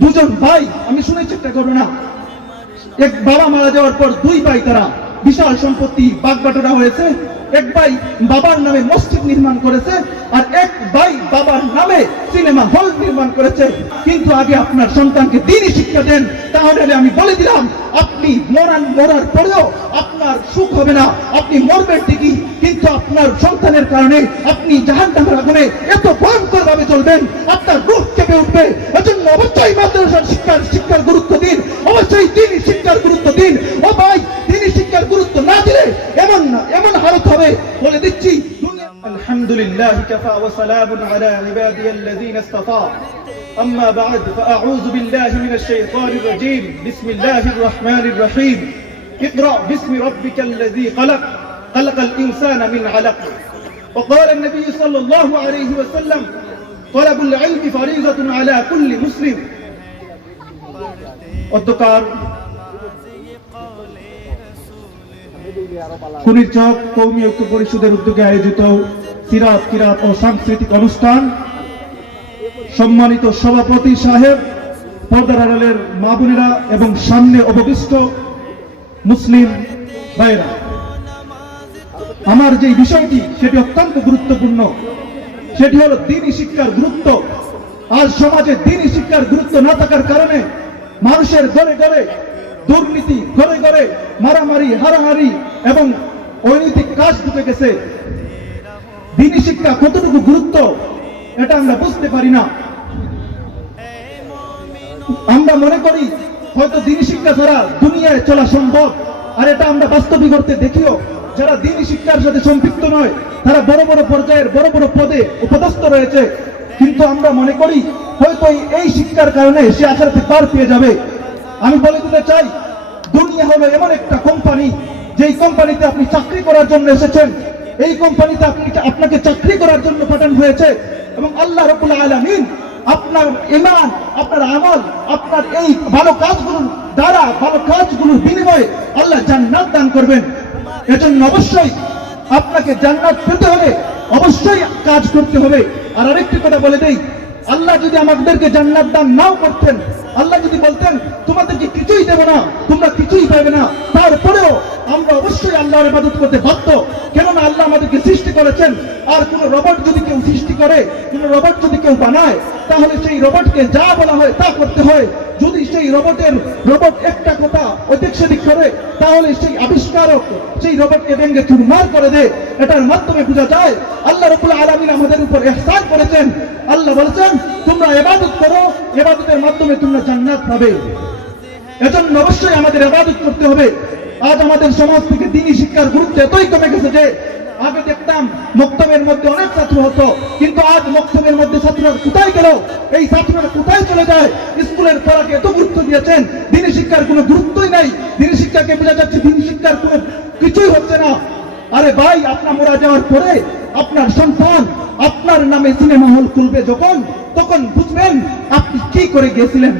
দুজন ভাই, আমি শুনেছি একটা ঘটনা। এক বাবা মারা যাওয়ার পর দুই ভাই তারা বিশাল সম্পত্তি বাগবাটোরা হয়েছে। এক ভাই বাবার নামে মসজিদ নির্মাণ করেছে আর এক ভাই বাবার নামে সিনেমা হল নির্মাণ করেছে। কিন্তু আগে আপনার সন্তানকে দিনই শিক্ষা দেন, তাহলে আমি বলে দিলাম, আপনি মরান মরার পরেও আপনার সুখ হবে না, আপনি মরবেন ঠিকই, কিন্তু আপনার সন্তানের কারণে আপনি জাহান নামের আগুনে এত ভয়ঙ্কর ভাবে চলবেন আপনার রূপ কেঁপে উঠবে। অবশ্যই মাদ্রাসার শিক্ষার শিক্ষার গুরুত্ব দিন অবশ্যই দিনই শিক্ষার গুরুত্ব দিন ও ভাই দিনই শিক্ষার গুরুত্ব না দিলে এমন না এমন হালত হবে বলে দিচ্ছি الحمد لله كفى وسلام على عبادي الذين اصطفى أما بعد فأعوذ بالله من الشيطان الرجيم بسم الله الرحمن الرحيم اقرأ باسم ربك الذي خلق خلق الإنسان من علق وقال النبي صلى الله عليه وسلم তলাবুল ইলমি ফরিযাতুন আলা কুল্লি মুসলিম। অধ্যকার কুনির চক, কৌমি ঐক্য পরিষদের উদ্যোগে আয়োজিত সিরাত, কিরাত ও সাংস্কৃতিক অনুষ্ঠান। সম্মানিত সভাপতি সাহেব, পর্দার আড়ালের মা এবং সামনে অবশিষ্ট মুসলিম ভাইয়েরা। আমার যে বিষয়টি, সেটি অত্যন্ত গুরুত্বপূর্ণ। সেটি হলো দিনই শিক্ষার গুরুত্ব। আজ সমাজে দিনই শিক্ষার গুরুত্ব না থাকার কারণে মানুষের ঘরে ঘরে দুর্নীতি ঘরে ঘরে মারামারি, হারাহারি এবং অনৈতিক কাজ ঢুকে গেছে। দিনই শিক্ষা কতটুকু গুরুত্ব, এটা আমরা বুঝতে পারি না। আমরা মনে করি, হয়তো দিনই শিক্ষা ছাড়া দুনিয়ায় চলা সম্ভব, আর এটা আমরা বাস্তবিক করতে দেখিও। যারা দিনই শিক্ষার সাথে সম্পৃক্ত নয়, তারা বড় বড় পর্যায়ের বড় বড় পদে উপদস্থ রয়েছে। কিন্তু আমরা মনে করি, হয়তো এই- শিক্ষার কারণে সে আখেরাতে পার পেয়ে যাবে। আমি বলে দিতে চাই, দুনিয়া হলো এমন একটা কোম্পানি যেই কোম্পানিতে আপনি চাকরি করার জন্য এসেছেন। এই কোম্পানিতে আপনি আপনাকে চাকরি করার জন্য পাঠানো হয়েছে। এবং আল্লাহ রবুল্লা আলমিন আপনার ইমান আপনার আমল, আপনার এই ভালো কাজগুলোর দ্বারা, ভালো কাজগুলোর বিনিময়ে আল্লাহ জান্নাত দান করবেন। এজন্য অবশ্যই আপনাকে জান্নাত পেতে হলে অবশ্যই কাজ করতে হবে। আর আরেকটি কথা বলে দেই, আল্লাহ যদি আমাদেরকে জান্নাত দান নাও করতেন, আল্লাহ যদি বলতেন, তোমাদেরকে কিছুই দেব না, তোমরা কিছুই পাবে না। তারপরেও আমরা অবশ্যই আল্লাহর ইবাদত করতে বাধ্য। আল্লাহ আমাদেরকে সৃষ্টি করেছেন। আর কোন রবট যদি কেউ সৃষ্টি করে, কোন রবট যদি কেউ বানায়, তাহলে সেই রবটকে যা বলা হয় তা করতে হয়। যদি সেই রবটের রবট একটা কথা ওদিক সেদিক করে, তাহলে সেই আবিষ্কারক সেই রবটকে ভেঙ্গে চুরমার করে দেয়। এটার মাধ্যমে বোঝা যায়, আল্লাহ রবুল্লা আলমিন আমাদের উপর এহসান করেছেন। আল্লাহ বলেছেন, তোমরা এবাদত করো এবাদতের মাধ্যমে তোমরা জান্নাত পাবে। এজন্য অবশ্যই আমাদের এবাদত করতে হবে। আজ আমাদের সমাজ থেকে দিনই শিক্ষার গুরুত্ব এতই কমে গেছে যে আগে দেখতাম মক্তবের মধ্যে অনেক ছাত্র হতো, কিন্তু আজ মক্তবের মধ্যে ছাত্ররা কোথায় গেল? এই ছাত্ররা কোথায় চলে যায়? স্কুলের পড়াকে এত গুরুত্ব দিয়েছেন দিনই শিক্ষার কোনো গুরুত্বই নাই। দিনই শিক্ষাকে বোঝা যাচ্ছে দিনই শিক্ষার কোনো কিছুই হচ্ছে না। আরে ভাই, আপনার মোরা যাওয়ার পরে আপনার সন্তান আপনার নামে সিনেমা হল খুলবে যখন, তখন বুঝবেন আপনি কি করে গিয়েছিলেন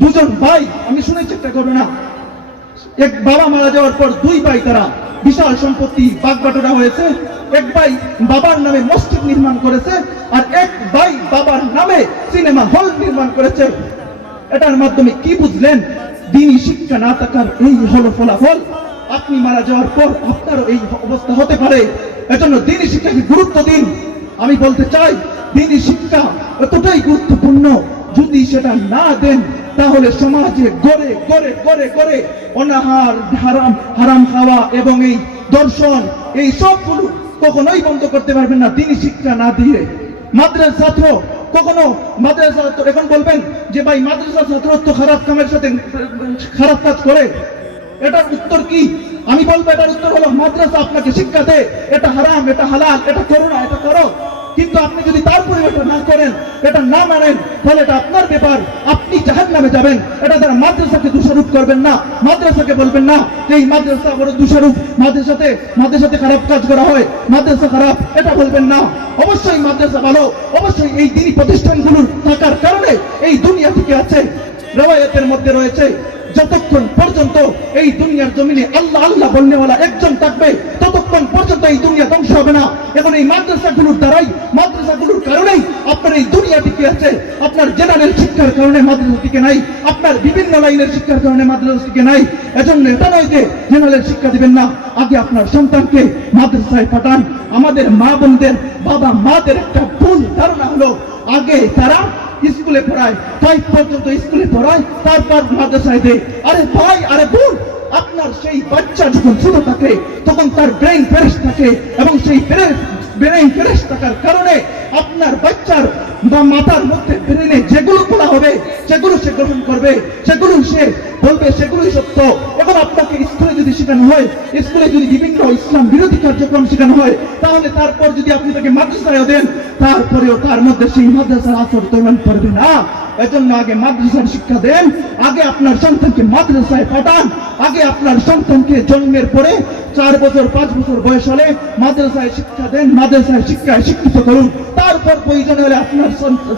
দুজন ভাই, আমি শুনেছি একটা ঘটনা। এক বাবা মারা যাওয়ার পর দুই ভাই তারা বিশাল সম্পত্তি বাগবাটোরা হয়েছে। এক ভাই বাবার নামে মসজিদ নির্মাণ করেছে আর এক ভাই বাবার নামে সিনেমা হল নির্মাণ করেছে। এটার মাধ্যমে কি বুঝলেন? দিনই শিক্ষা না থাকার এই হলো ফলাফল। আপনি মারা যাওয়ার পর আপনারও এই অবস্থা হতে পারে। এজন্য দিনই শিক্ষাকে গুরুত্ব দিন। আমি বলতে চাই, দিনই শিক্ষা এতটাই গুরুত্বপূর্ণ যদি সেটা না দেন, তাহলে সমাজে গড়ে গড়ে গড়ে গড়ে অনাহার, হারাম হারাম খাওয়া এবং এই দর্শন, এই সবগুলো কখনোই বন্ধ করতে পারবেন না। তিনি শিক্ষা না দিয়ে। মাদ্রাসা ছাত্র, কখনো মাদ্রাসা ছাত্র, এখন বলবেন যে ভাই মাদ্রাসা ছাত্র তো খারাপ কামের সাথে, খারাপ কাজ করে। এটার উত্তর কি? আমি বলব, এটার উত্তর হলো, মাদ্রাসা আপনাকে শিক্ষা দেয়। এটা হারাম, এটা হালাল, এটা করো না, এটা করো। কিন্তু আপনি যদি তার পরিবর্তন না করেন, এটা না মানেন, তাহলে এটা আপনার ব্যাপার। আপনি জাহান নামে যাবেন। এটা দ্বারা মাদ্রাসাকে দোষারোপ করবেন না। মাদ্রাসাকে বলবেন না যে এই মাদ্রাসা বড় দোষারোপ। মাদ্রাসাতে মাদ্রাসাতে খারাপ কাজ করা হয়। মাদ্রাসা খারাপ, এটা বলবেন না। অবশ্যই মাদ্রাসা ভালো। অবশ্যই এই দিনই প্রতিষ্ঠানগুলোর থাকার কারণে এই দুনিয়া থেকে আছে। রেওয়ায়তের মধ্যে রয়েছে। যতক্ষণ পর্যন্ত এই দুনিয়ার জমিনে আল্লাহ আল্লাহ বলনেওয়ালা একজন এই দুনিয়া ধ্বংস হবে না। এখন এই মাদ্রাসাগুলোর দ্বারাই, মাদ্রাসাগুলোর কারণেই আপনার এই দুনিয়া টিকে আছে। আপনার জেনারেল শিক্ষার কারণে মাদ্রাসা টিকে নাই। আপনার বিভিন্ন লাইনের শিক্ষার কারণে মাদ্রাসা টিকে নাই। এজন্য এটা নয় যে জেনারেল শিক্ষা দিবেন না। আগে আপনার সন্তানকে মাদ্রাসায় পাঠান। আমাদের মা বোনদের, বাবা মাদের একটা ভুল ধারণা হলো, আগে তারা স্কুলে পড়ায় ফাইভ পর্যন্ত স্কুলে পড়ায়, তারপর মাদ্রাসায় দেয়। আরে ভাই, আরে বোন আপনার সেই বাচ্চা যখন ছোট থাকে, তখন তার ব্রেন ফ্রেশ থাকে এবং সেই ব্রেন ফ্রেশ থাকার কারণে আপনার বাচ্চার বা মাথার মধ্যে ব্রেনে যেগুলো পড়া হবে, সেগুলো সে গ্রহণ করবে, সেগুলো সে বলবে, সেগুলোই সত্য। এখন আপনাকে স্কুলে যদি শেখানো হয়, স্কুলে যদি বিভিন্ন ইসলাম বিরোধী কার্যক্রম শেখানো হয়, তাহলে তারপর যদি আপনি তাকে মাদ্রাসায় দেন, তারপরেও তার মধ্যে সেই মাদ্রাসার আসর তৈরি করবে না। এজন্য আগে মাদ্রাসার শিক্ষা দেন, আগে আপনার সন্তানকে মাদ্রাসায় পাঠান, আগে আপনার সন্তানকে জন্মের পরে চার বছর, পাঁচ বছর বয়স হলে মাদ্রাসায় শিক্ষা দেন, মাদ্রাসায় শিক্ষায় শিক্ষিত করুন। তারপর প্রয়োজন হলে আপনার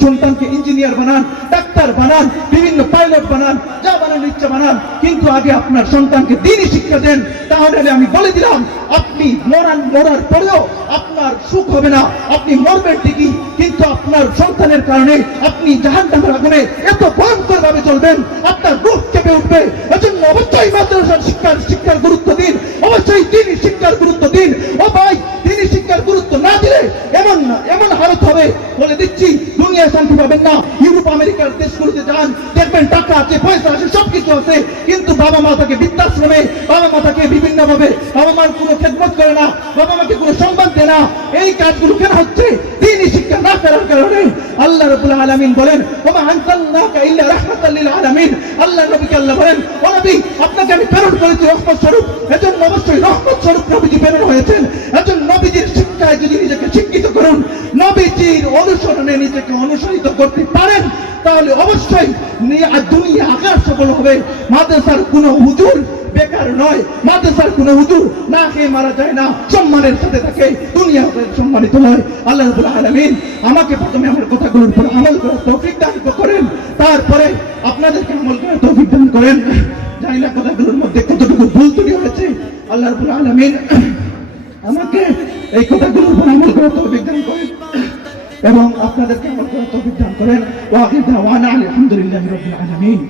সন্তানকে ইঞ্জিনিয়ার বানান, ডাক্তার বানান, বিভিন্ন পাইলট বানান, যা বানান ইচ্ছা বানান। কিন্তু আগে আপনার সন্তানকে দিনই শিক্ষা দেন। তাহলে আমি বলে দিলাম, আপনি মরান মরার পরেও আপনার সুখ হবে না। আপনি মরবেন ঠিকই, কিন্তু আপনার সন্তানের কারণে আপনি জাহান নামের আগুনে এত ভয়ঙ্কর ভাবে চলবেন আপনার রূপ চেপে উঠবে। এজন্য অবশ্যই মাদ্রাসার শিক্ষার শিক্ষার গুরুত্ব দিন। অবশ্যই তিনি শিক্ষার গুরুত্ব দিন ও ভাই তিনি শিক্ষার গুরুত্ব না দিলে এমন না এমন হালত হবে বলে দিচ্ছি দুনিয়ায় শান্তি পাবেন না ইউরোপ আমেরিকার দেশগুলোতে যান দেখবেন টাকা আছে পয়সা আছে সবকিছু আছে কিন্তু বাবা মা তাকে বৃদ্ধাশ্রমে, বাবা মা তাকে বিভিন্ন ভাবে বাবা মার কোনো খেদমত করে না, বাবা মাকে কোনো সম্মান দেয় না। এই কাজগুলো কেন হচ্ছে? দিনই শিক্ষা না করার কারণে আল্লাহ রাব্বুল আলামিন বলেন, ওমা আনসালনাকা ইল্লা রাহমাতাল লিল আলামিন। আল্লাহ নবীকে আল্লাহ বলেন, ও নবী, আপনাকে আমি প্রেরণ করেছি রহমত স্বরূপ এজন্য অবশ্যই রহমত স্বরূপ নবীজি প্রেরণ হয়েছেন। এজন্য নবীজির শিক্ষায় যদি নিজেকে শিক্ষিত করুন, নবীজির অনুসরণে নিজেকে অনুসরিত করতে পারেন তাহলে অবশ্যই দুনিয়া আকার সফল হবে। মাদ্রাসার কোনো হুজুর বেকার নয়। মাদ্রাসার কোনো হুজুর না খেয়ে মারা যায় না। সম্মানের সাথে থাকে। দুনিয়া সম্মানিত হয় আল্লাহ আলামিন আমাকে প্রথমে আমার কথাগুলোর উপর আমল করার তৌফিক দান করেন। তারপরে আপনাদেরকে আমল করার তৌফিক দান করেন। জানি না কথাগুলোর মধ্যে কতটুকু ভুল ত্রুটি হয়েছে। আল্লাহ রাব্বুল আলামিন আমাকে এই কথাগুলোর উপর আমল করার তৌফিক দান করেন। এবং আপনাদেরকে আমল করার তৌফিক দান করেন। ওয়া আখির দাওয়ানা আলহামদুলিল্লাহি রাব্বিল আলামিন।